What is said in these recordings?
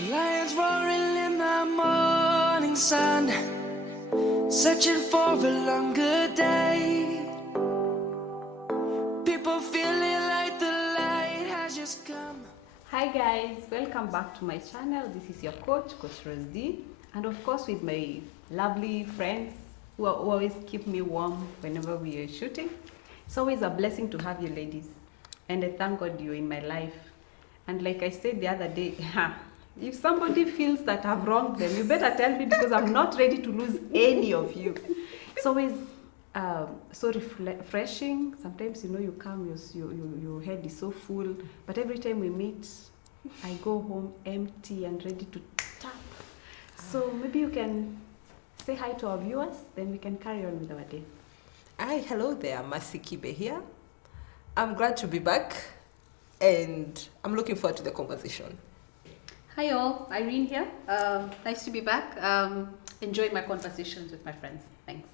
Lions roaring in the morning sun, searching for a longer day. People feeling like the light has just come. Hi guys, welcome back to my channel. This is your coach Rosdi, and of course with my lovely friends who always keep me warm whenever we are shooting. It's always a blessing to have you ladies, and I thank God you're in my life. And like I said the other day, if somebody feels that I've wronged them, you better tell me, because I'm not ready to lose any of you. It's always so refreshing. Sometimes, you come, your head is so full, but every time we meet, I go home empty and ready to tap. So maybe you can say hi to our viewers, then we can carry on with our day. Hi, hello there, Mercy Kibe here. I'm glad to be back, and I'm looking forward to the conversation. Hi all, Irene here. Nice to be back. Enjoying my conversations with my friends. Thanks.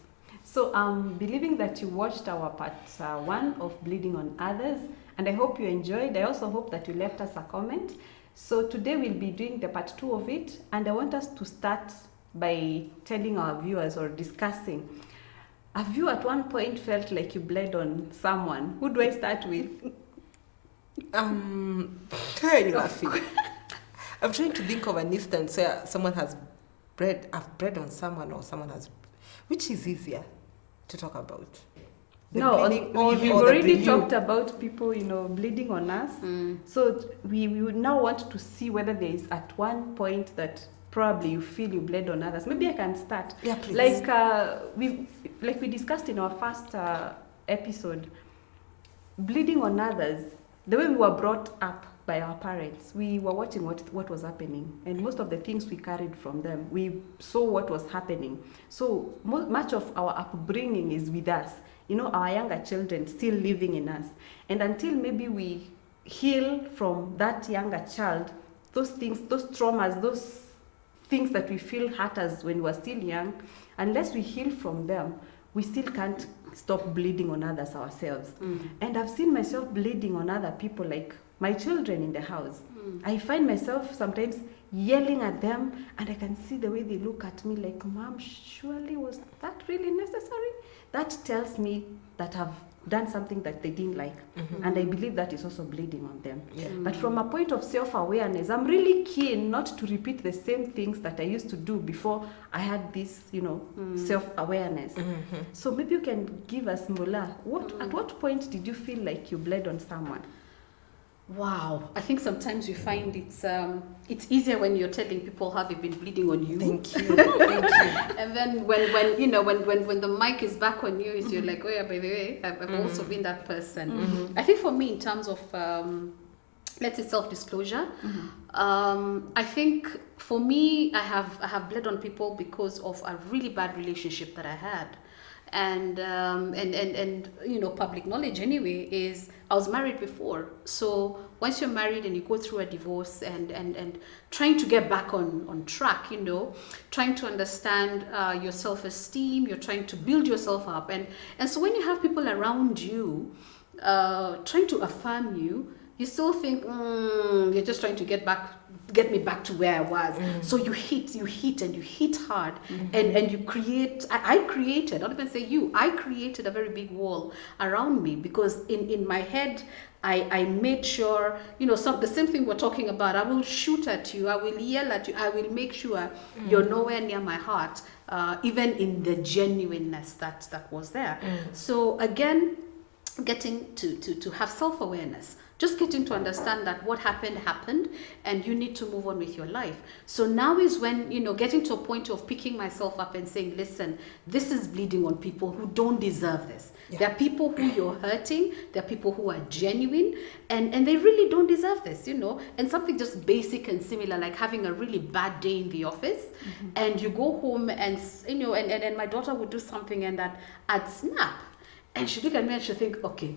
So believing that you watched our part 1 of Bleeding on Others, and I hope you enjoyed. I also hope that you left us a comment. So today we'll be doing the part 2 of it, and I want us to start by telling our viewers or discussing. Have you at one point felt like you bled on someone? Who do I start with? Why are you laughing? I'm trying to think of an instance where someone has I've bled on someone, or someone has, which is easier to talk about? The bleeding on, we've or the already bleeding? talked about people, bleeding on us. So we would now want to see whether there is at one point that probably you feel you bled on others. Maybe I can start. Yeah, please. Like we discussed in our first episode, bleeding on others, the way we were brought up by our parents, we were watching what was happening, and most of the things we carried from them, we saw what was happening. So much of our upbringing is with us, our younger children still living in us, and until maybe we heal from that younger child, those things, those traumas, those things that we feel hurt us when we were still young, unless we heal from them, we still can't stop bleeding on others ourselves. And I've seen myself bleeding on other people, like my children in the house. I find myself sometimes yelling at them, and I can see the way they look at me like, Mom, surely was that really necessary? That tells me that I've done something that they didn't like. And I believe that is also bleeding on them. But from a point of self-awareness, I'm really keen not to repeat the same things that I used to do before I had this, self-awareness. So maybe you can give us, Mula, at what point did you feel like you bled on someone? Wow. I think sometimes you find it's easier when you're telling people how they've been bleeding on you. Thank you. Thank you. And then when the mic is back on you, you're like, oh yeah, by the way, I've also been that person. I think for me, in terms of let's say self-disclosure, I think for me, I have bled on people because of a really bad relationship that I had. And public knowledge anyway is I was married before. So once you're married and you go through a divorce and trying to get back on track, trying to understand your self-esteem, you're trying to build yourself up, and so when you have people around you trying to affirm you, you still think you're just trying to get me back to where I was. So you hit and you hit hard, and you create, I created, not even say you, I created a very big wall around me, because in my head, I made sure, the same thing we're talking about, I will shoot at you, I will yell at you, I will make sure you're nowhere near my heart, even in the genuineness that was there. So again, getting to have self-awareness, just getting to understand that what happened, and you need to move on with your life. So now is when, getting to a point of picking myself up and saying, listen, this is bleeding on people who don't deserve this. Yeah. There are people who you're hurting, there are people who are genuine, and they really don't deserve this, and something just basic and similar, like having a really bad day in the office, and you go home and, and my daughter would do something, and that I'd snap, and she'd look at me and she'd think, okay,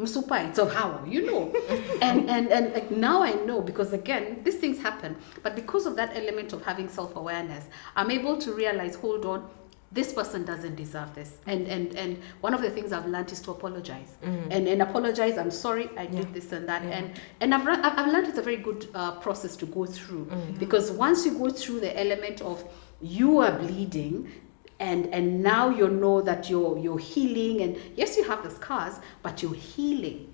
Msupai, so how, and like now I know, because again, these things happen, but because of that element of having self-awareness, I'm able to realize, hold on, this person doesn't deserve this. And one of the things I've learned is to apologize. And apologize, I'm sorry, I did this and that. And I've learned it's a very good process to go through. Because once you go through the element of you are bleeding, and now you know that you're healing, and yes, you have the scars, but you're healing.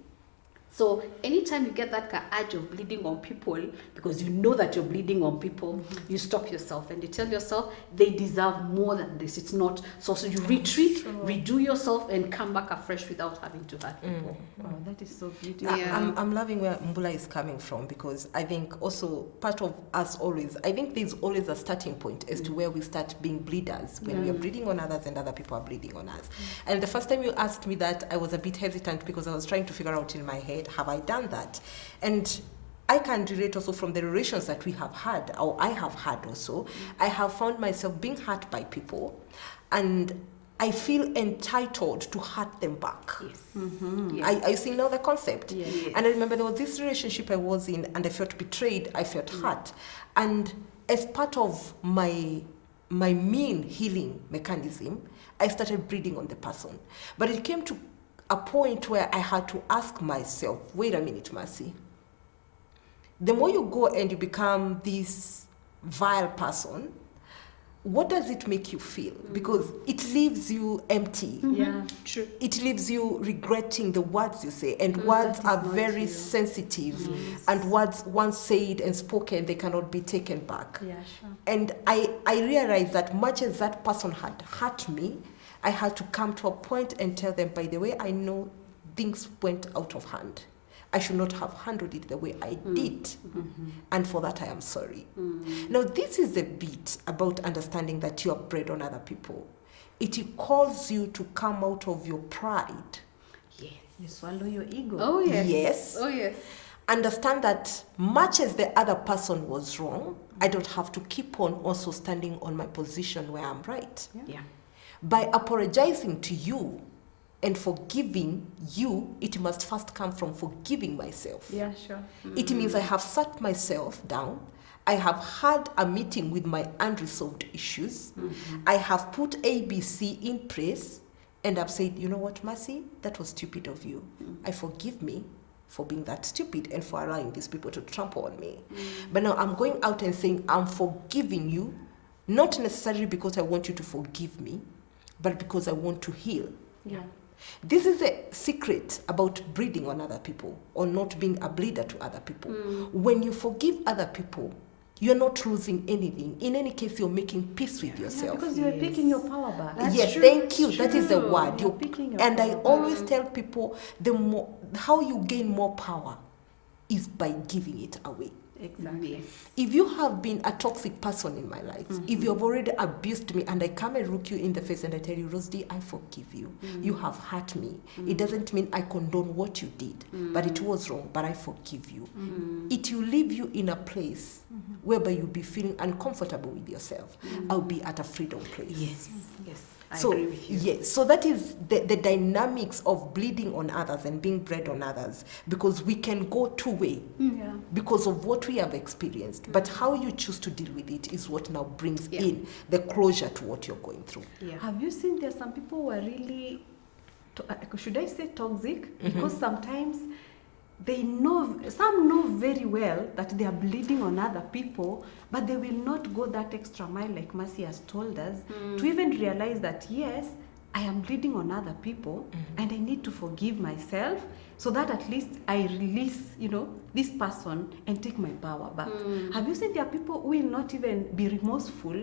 So anytime you get that urge of bleeding on people, because you know that you're bleeding on people, you stop yourself and you tell yourself they deserve more than this. It's not so you retreat, redo yourself, and come back afresh without having to hurt people. Wow, that is so beautiful. I'm loving where Mbula is coming from, because I think also part of us always, I think there's always a starting point as to where we start being bleeders, when we are bleeding on others and other people are bleeding on us. And the first time you asked me that, I was a bit hesitant, because I was trying to figure out in my head, have I done that? And I can relate also from the relations that we have had, or I have had also. I have found myself being hurt by people, and I feel entitled to hurt them back. Yes. I see now the concept. Yes. And I remember there was this relationship I was in, and I felt betrayed, I felt hurt. And as part of my mean healing mechanism, I started bleeding on the person. But it came to a point where I had to ask myself, wait a minute, Mercy. The more you go and you become this vile person, what does it make you feel? Because it leaves you empty. Yeah, true. It leaves you regretting the words you say. And words are very sensitive. And words once said and spoken, they cannot be taken back. Yeah, sure. And I realized that much as that person had hurt me, I had to come to a point and tell them, by the way, I know things went out of hand. I should not have handled it the way I did. And for that, I am sorry. Now, this is the bit about understanding that you are bred on other people. It calls you to come out of your pride. Yes. You swallow your ego. Oh, yes. Yes. Oh, yes. Understand that much as the other person was wrong, I don't have to keep on also standing on my position where I'm right. Yeah. By apologizing to you and forgiving you, it must first come from forgiving myself. Yeah, sure. It means I have sat myself down. I have had a meeting with my unresolved issues. I have put ABC in place, and I've said, you know what, Mercy, that was stupid of you. I forgive me for being that stupid and for allowing these people to trample on me. But now I'm going out and saying, I'm forgiving you, not necessarily because I want you to forgive me, but because I want to heal. Yeah. This is the secret about bleeding on other people, or not being a bleeder to other people. When you forgive other people, you're not losing anything. In any case, you're making peace with yourself. Because you're picking your power back. Yes, true, thank you. that's That is the true. word. You're picking your And I power always tell people, how you gain more power is by giving it away. Exactly. Yes. If you have been a toxic person in my life, if you have already abused me, and I come and look you in the face and I tell you, Rosdi, I forgive you. You have hurt me. It doesn't mean I condone what you did, but it was wrong, but I forgive you. It will leave you in a place whereby you'll be feeling uncomfortable with yourself. I'll be at a freedom place. Yes. Yes. I So, agree with you. yes, so that is the dynamics of bleeding on others and being bred on others, because we can go two-way Yeah. because of what we have experienced. But how you choose to deal with it is what now brings Yeah. in the closure to what you're going through. Yeah. Have you seen there's some people who are really, should I say toxic? Because sometimes some know very well that they are bleeding on other people, but they will not go that extra mile like Mercy has told us to even realize that, yes, I am bleeding on other people and I need to forgive myself so that at least I release, this person and take my power back. Have you seen there are people who will not even be remorseful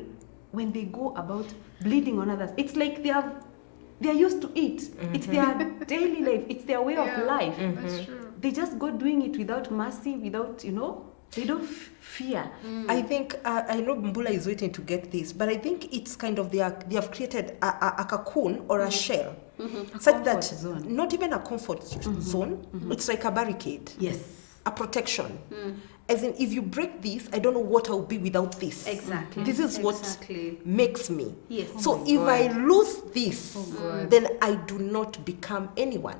when they go about bleeding on others? It's like they are used to it. It's their daily life. It's their way of life. That's true. They just go doing it without mercy, without, they don't fear. I think, I know Mbula is waiting to get this, but I think it's kind of, they have created a cocoon or a shell, such that, zone. not even a comfort zone, it's like a barricade, Yes. a protection. As in, if you break this, I don't know what I'll be without this. Exactly. This is what Exactly. makes me. Yes. So if I lose this, then I do not become anyone.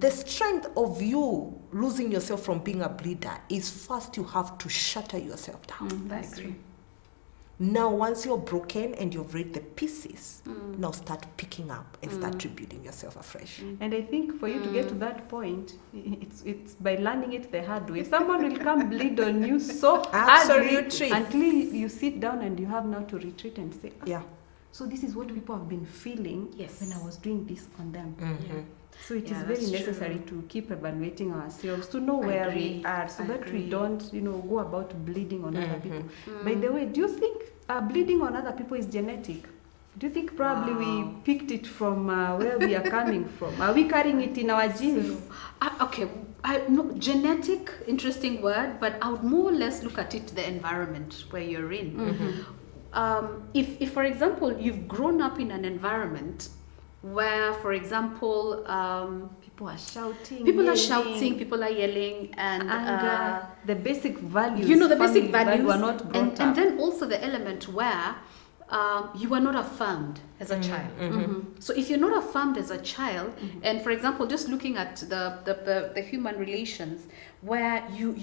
The strength of you losing yourself from being a bleeder is first you have to shatter yourself down. I agree. Now, once you're broken and you've read the pieces, now start picking up and start rebuilding yourself afresh. And I think for you to get to that point, it's by learning it the hard way. Someone will come bleed on you so hardly Absolutely. until you sit down and you have now to retreat and say, Yeah. so this is what people have been feeling when I was doing this on them. Mm-hmm. So it is Yeah, very that's necessary to keep evaluating ourselves, to know where we are, so that we don't, go about bleeding on other people. By the way, do you think bleeding on other people is genetic? Do you think probably we picked it from where we are coming from? Are we carrying it in our genes? Okay, no, genetic, interesting word, but I would more or less look at it the environment where you're in. If, for example, you've grown up in an environment where, for example, People are shouting. people are yelling, and anger, the basic values. the basic values, were not brought up. and then also the element where you are not affirmed as a child. So if you're not affirmed as a child, and for example, just looking at the human relations, where you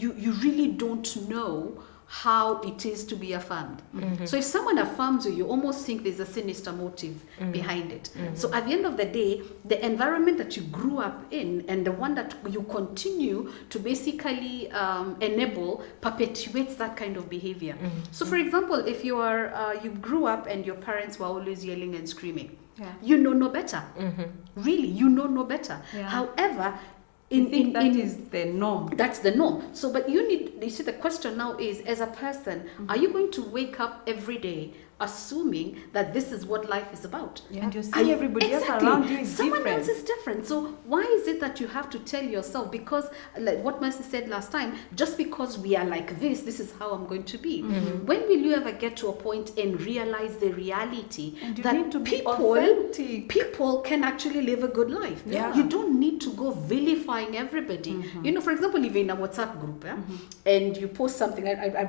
really don't know how it is to be affirmed. So if someone affirms you, you almost think there's a sinister motive behind it. So at the end of the day, the environment that you grew up in and the one that you continue to basically enable perpetuates that kind of behavior. So for example, if you grew up and your parents were always yelling and screaming, you know no better. Really, you know no better. Yeah. However, that is the norm. That's the norm. So, but you see, the question now is, as a person, are you going to wake up every day assuming that this is what life is about? Yeah. And you see everybody else around you is Someone different. else is different. So why is it that you have to tell yourself, because like what Mercy said last time, just because we are like this is how I'm going to be? When will you ever get to a point and realize the reality And you that need to be people authentic. can actually live a good life? Yeah. You don't need to go vilifying everybody. For example, if you're in a WhatsApp group and you post something,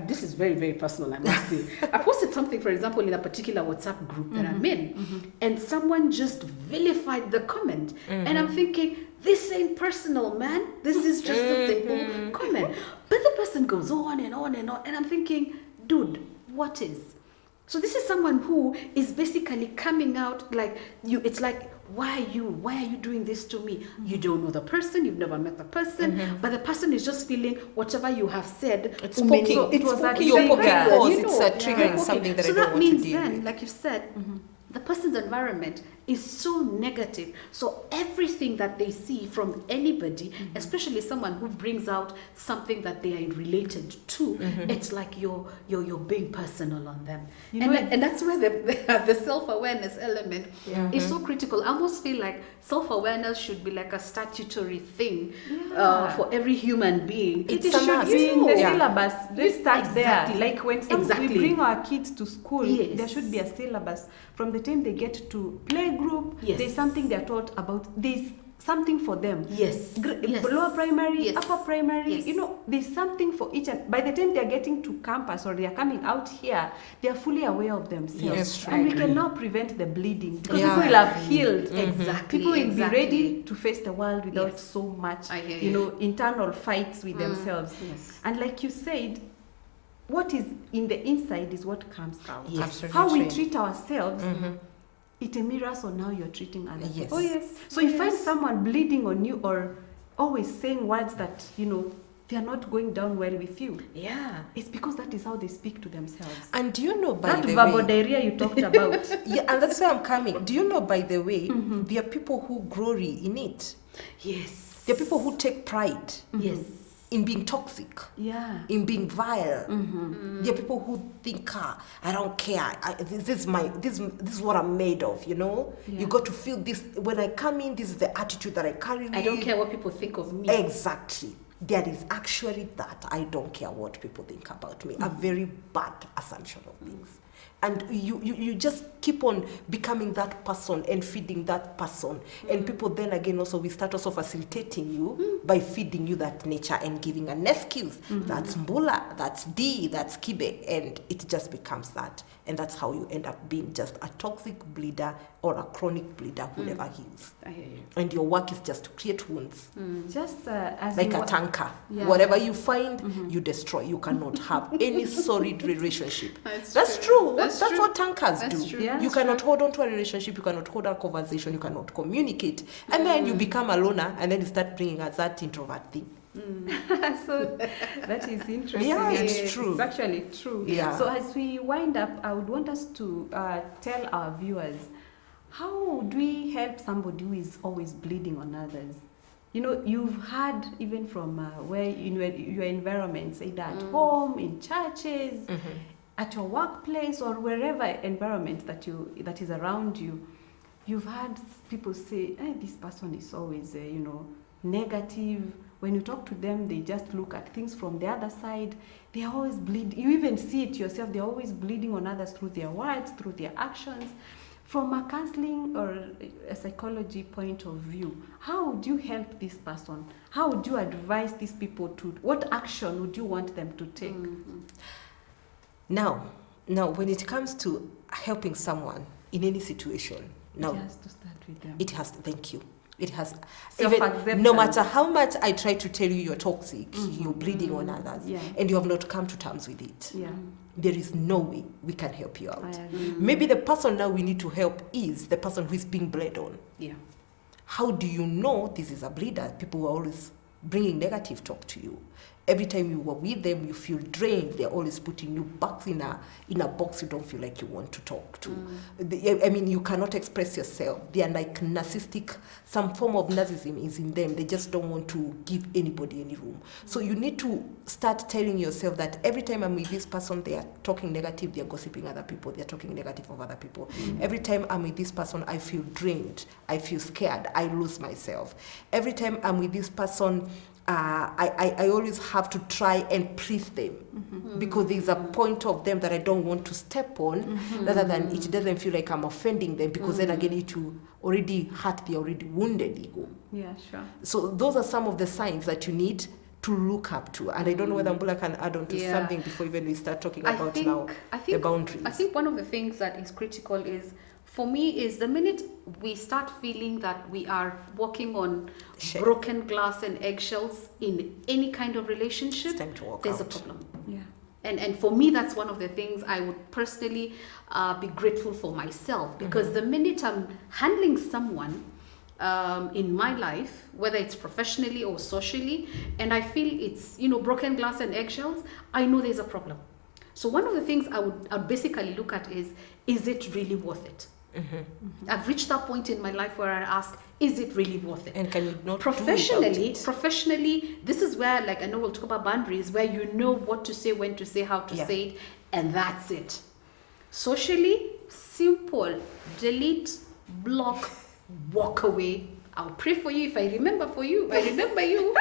this is very, very personal, I must say. I posted something, for example, in a particular WhatsApp group that I'm in, and someone just vilified the comment, and I'm thinking, this ain't personal, man. This is just a simple comment. But the person goes on and on and on, and I'm thinking, dude, what is? So this is someone who is basically coming out like you. It's like, why are you doing this to me? You don't know the person, you've never met the person, but the person is just feeling whatever you have said. It's poking. It was that You're poking trigger. holes. It's triggering something that so I don't that want to means deal then, with. like you said, the person's environment is so negative. So everything that they see from anybody, especially someone who brings out something that they are related to, it's like you're being personal on them. And that's where the self-awareness element is so critical. I almost feel like self-awareness should be like a statutory thing for every human being. It It's a should must. be in the Yeah. syllabus. Let's start Exactly. there. Like when we bring our kids to school, there should be a syllabus. From the time they get to play group, there's something they're taught about. There's something for them. Yes. Lower primary, Yes. upper primary, Yes. there's something for each. And by the time they're getting to campus or they're coming out here, they're fully aware of themselves. Yes, and we I can agree. now prevent the bleeding because Yeah. people will have healed. Exactly. People will exactly. be ready to face the world without Yes. so much, I hear you. internal fights with themselves. Yes. And like you said, what is in the inside is what comes out. Yes. Absolutely. How we treat ourselves, it mirrors on how you're treating others. Yes. Oh yes. So you find someone bleeding on you or always saying words that, they are not going down well with you. Yeah. It's because that is how they speak to themselves. And do you know, by That the verbal way, diarrhea you talked about. yeah, and that's where I'm coming. Do you know, by the way, there are people who glory in it. Yes. There are people who take pride Yes. in being toxic, Yeah. in being vile. There are people who think, I don't care. This is what I'm made of. Yeah. You got to feel this. When I come in, this is the attitude that I carry. I don't care what people think of me. Exactly. There is actually that. I don't care what people think about me. A very bad assumption of things. And you just keep on becoming that person and feeding that person. And people then again also, we start also facilitating you by feeding you that nature and giving an excuse. That's Mbula, that's D, that's Kibe. And it just becomes that. And that's how you end up being just a toxic bleeder or a chronic bleeder who never heals. I hear you. And your work is just to create wounds. Just as Like you a tanker. Yeah. Whatever you find, you destroy. You cannot have any solid relationship. That's That's true. That's that's true. what tankers That's do. true. Yeah. You cannot hold on to a relationship, you cannot hold a conversation, you cannot communicate. And then you become a loner, and then you start bringing out that introvert thing. So that is interesting. Yeah, it's Yes, true. It's actually true. Yeah. So as we wind up, I would want us to tell our viewers, how do we help somebody who is always bleeding on others? You know, you've heard even from where your environments, either at home, in churches, at your workplace, or wherever environment that is around you. You've heard people say, this person is always, negative. When you talk to them, they just look at things from the other side. They are always bleeding. You even see it yourself. They're always bleeding on others through their words, through their actions. From a counseling or a psychology point of view, how would you help this person? How would you advise these people to, what action would you want them to take? Now, when it comes to helping someone in any situation, now It has to start with them. it has to, thank you. It has, Self-acceptance. even, no matter how much I try to tell you you're toxic, you're bleeding on others, Yeah. and you have not come to terms with it, Yeah, there is no way we can help you out. I agree. Maybe the person now we need to help is the person who is being bled on. Yeah. How do you know this is a bleeder? People who are always bringing negative talk to you. Every time you were with them, you feel drained. They're always putting you back in a box you don't feel like you want to talk to. I mean, you cannot express yourself. They are like narcissistic. Some form of narcissism is in them. They just don't want to give anybody any room. So you need to start telling yourself that every time I'm with this person, they are talking negative, they're gossiping other people, they're talking negative of other people. Every time I'm with this person, I feel drained, I feel scared, I lose myself. Every time I'm with this person, I always have to try and please them because there's a point of them that I don't want to step on, rather than it doesn't feel like I'm offending them, because then again it will already hurt the already wounded ego. Yeah, sure. So those are some of the signs that you need to look up to. And I don't know whether Mbula can add on to Yeah. something before even we start talking I about think, now I the think, boundaries. I think one of the things that is critical is, for me, is the minute we start feeling that we are walking on Shit. broken glass and eggshells in any kind of relationship, It's time to walk there's a out. problem. Yeah. And for me, that's one of the things I would personally be grateful for myself, because the minute I'm handling someone in my life, whether it's professionally or socially, and I feel it's, broken glass and eggshells, I know there's a problem. So one of the things I'd basically look at is it really worth it? I've reached that point in my life where I ask, is it really worth it? And can you not Professionally, do this is where, like, I know we'll talk about boundaries, where you know what to say, when to say, how to Yeah. say it, and that's it. Socially, simple: delete, block, walk away. I'll pray for you if I remember for you. I remember you.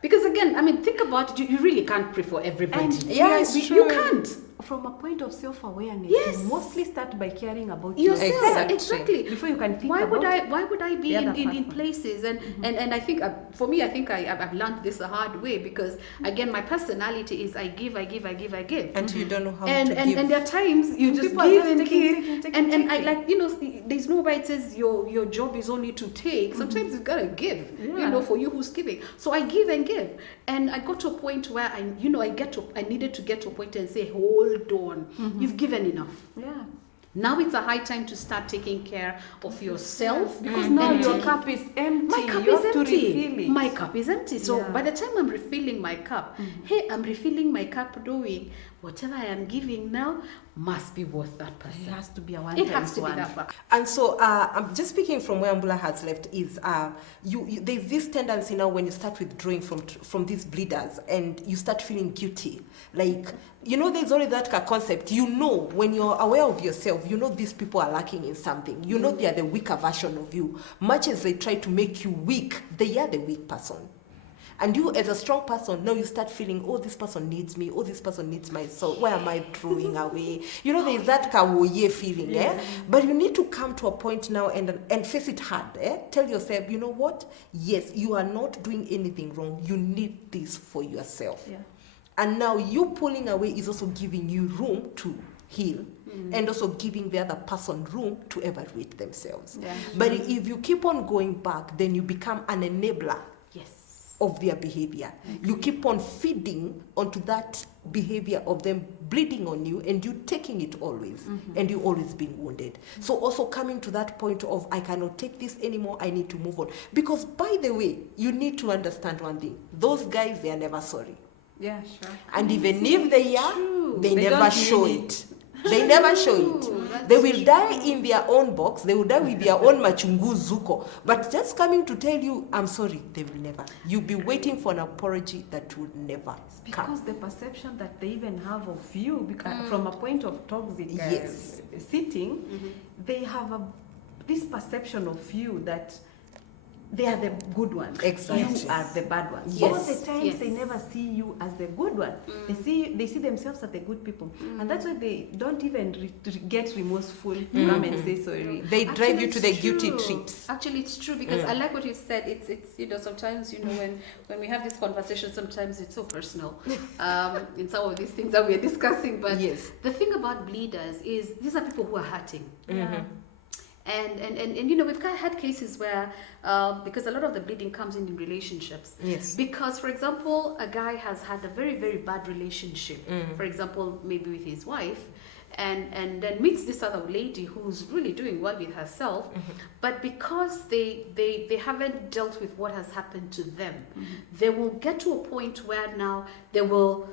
Because again, I mean, think about it. You really can't pray for everybody. And Yeah, it's you true. can't. From a point of self-awareness, Yes. you mostly start by caring about Yourself, yourself exactly. before you can think Why would about I be the other in person. places and I think for me, I think I've learned this the hard way, because again, my personality is I give Until you don't know how and to and, give. and there are times you just People are give just and taking, give taking, and I taking. like, there's no way it says your job is only to take. Sometimes you've got to give, Yeah. for you who's giving. So I give and give, and I got to a point where I needed to get to a point and say, hold on, you've given enough. Yeah. Now it's a high time to start taking care of yourself, Because now and your taking- cup is empty. my cup you is have to empty. refill it. My cup is empty. So Yeah. by the time I'm refilling my cup, hey, I'm refilling my cup knowing whatever I am giving now must be worth that It person. has to be a one. It has to be that one. And so, I'm just speaking from where Mbula has left is, there's this tendency now when you start withdrawing from these bleeders and you start feeling guilty. Like, there's always that concept. When you're aware of yourself, these people are lacking in something. They are the weaker version of you. Much as they try to make you weak, they are the weak person. And you, as a strong person, now you start feeling, oh, this person needs me. Oh, this person needs my soul. Why am I throwing away? There's that kawoye feeling, eh? But you need to come to a point now and face it hard, eh? Tell yourself, you know what? Yes, you are not doing anything wrong. You need this for yourself. Yeah. And now you pulling away is also giving you room to heal. And also giving the other person room to evaluate themselves. Yeah. But if you keep on going back, then you become an enabler Yes. of their behavior. You keep on feeding onto that behavior of them bleeding on you and you taking it always, and you always being wounded. So also coming to that point of, I cannot take this anymore, I need to move on. Because by the way, you need to understand one thing, those guys, they are never sorry. Yeah, sure. And even if they are, True. they They never don't show mean it. They never show True, it. that's They will true. die in their own box. They will die with their own machunguzuko. But just coming to tell you, I'm sorry, they will never. You'll be waiting for an apology that will never come. Because the perception that they even have of you, from a point of toxic Yes. sitting, they have this perception of you that they are the good ones. Exactly. You are the bad ones. Yes. All the times Yes. they never see you as the good one. They see themselves as the good people, and that's why they don't even get remorseful to come and say sorry. They drive you to the it's guilty true. trips. Actually, it's true because I like what you said. It's sometimes when we have this conversation, sometimes it's so personal in some of these things that we are discussing. But Yes. the thing about bleeders is these are people who are hurting. Yeah. And we've had cases where because a lot of the bleeding comes in relationships. Yes. Because, for example, a guy has had a very, very bad relationship, for example, maybe with his wife, and then meets this other lady who's really doing well with herself, but because they haven't dealt with what has happened to them, they will get to a point where now they will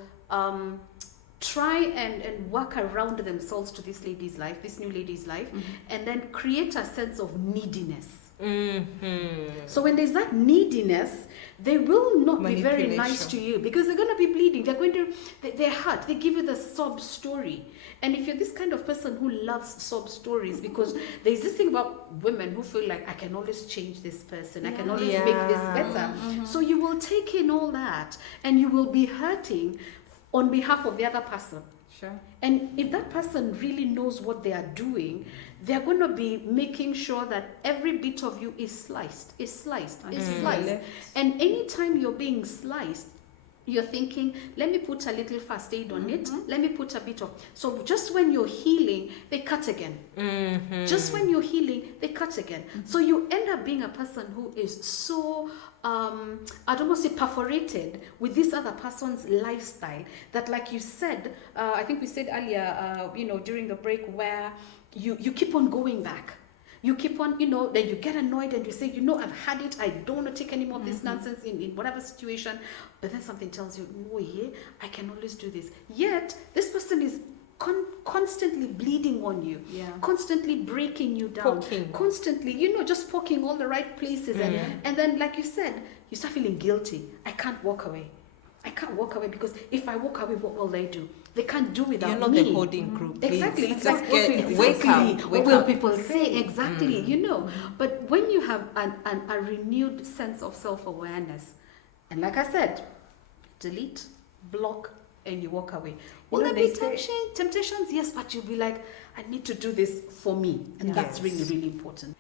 try and work around themselves to this lady's life, this new lady's life, and then create a sense of neediness. So when there's that neediness, they will not be very nice to you because they're going to be bleeding. They're going to, they're hurt. They give you the sob story. And if you're this kind of person who loves sob stories, because there's this thing about women who feel like, I can always change this person, I can always make this better. So you will take in all that and you will be hurting on behalf of the other person. Sure. And if that person really knows what they are doing, they're going to be making sure that every bit of you is sliced. And anytime you're being sliced, you're thinking, let me put a little first aid on it. Let me put a bit of... So just when you're healing, they cut again. Just when you're healing, they cut again. So you end up being a person who is so... I'd almost say perforated with this other person's lifestyle that, like you said, I think we said earlier, during the break, where you keep on going back. You keep on, then you get annoyed and you say, I've had it. I don't want to take any more of this nonsense in whatever situation. But then something tells you, no, yeah, I can always do this. Yet, this person is constantly bleeding on you, constantly breaking you down, constantly, just poking all the right places. And then, like you said, you start feeling guilty. I can't walk away. Because if I walk away, what will they do? They can't do without me. You're not the holding group. Exactly. Please. It's like, Wake up. What will people say? Exactly. But when you have a renewed sense of self-awareness, and like I said, delete, block, and you walk away. Will there be temptations? Yes, but you'll be like, I need to do this for me. And that's really, really important.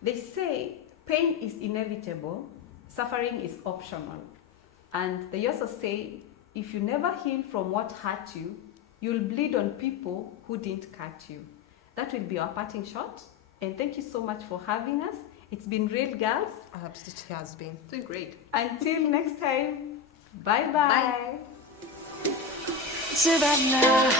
They say pain is inevitable, suffering is optional. And they also say, if you never heal from what hurt you, you'll bleed on people who didn't cut you. That will be our parting shot. And thank you so much for having us. It's been real, girls. It has been. Doing great. Until next time, bye-bye. Bye. Savannah.